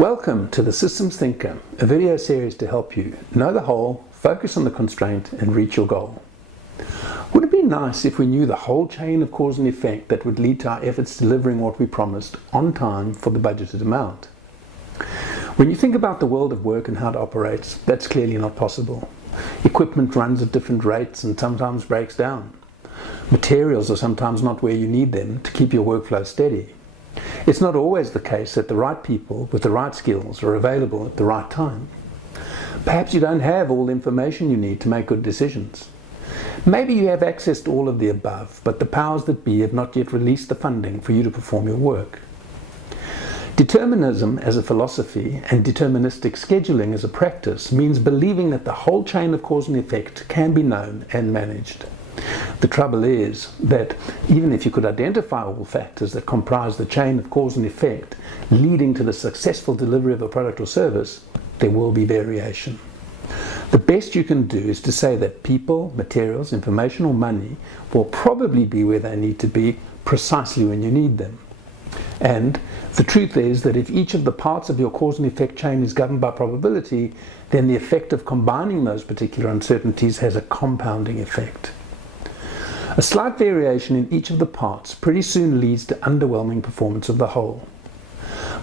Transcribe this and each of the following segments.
Welcome to The Systems Thinker, a video series to help you know the whole, focus on the constraint, and reach your goal. Would it be nice if we knew the whole chain of cause and effect that would lead to our efforts delivering what we promised on time for the budgeted amount? When you think about the world of work and how it operates, that's clearly not possible. Equipment runs at different rates and sometimes breaks down. Materials are sometimes not where you need them to keep your workflow steady. It's not always the case that the right people with the right skills are available at the right time. Perhaps you don't have all the information you need to make good decisions. Maybe you have access to all of the above, but the powers that be have not yet released the funding for you to perform your work. Determinism as a philosophy and deterministic scheduling as a practice means believing that the whole chain of cause and effect can be known and managed. The trouble is that even if you could identify all factors that comprise the chain of cause and effect leading to the successful delivery of a product or service, there will be variation. The best you can do is to say that people, materials, information or money will probably be where they need to be precisely when you need them. And the truth is that if each of the parts of your cause and effect chain is governed by probability, then the effect of combining those particular uncertainties has a compounding effect. A slight variation in each of the parts pretty soon leads to underwhelming performance of the whole.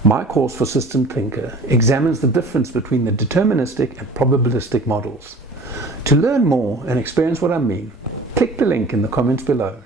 My course for System Thinker examines the difference between the deterministic and probabilistic models. To learn more and experience what I mean, click the link in the comments below.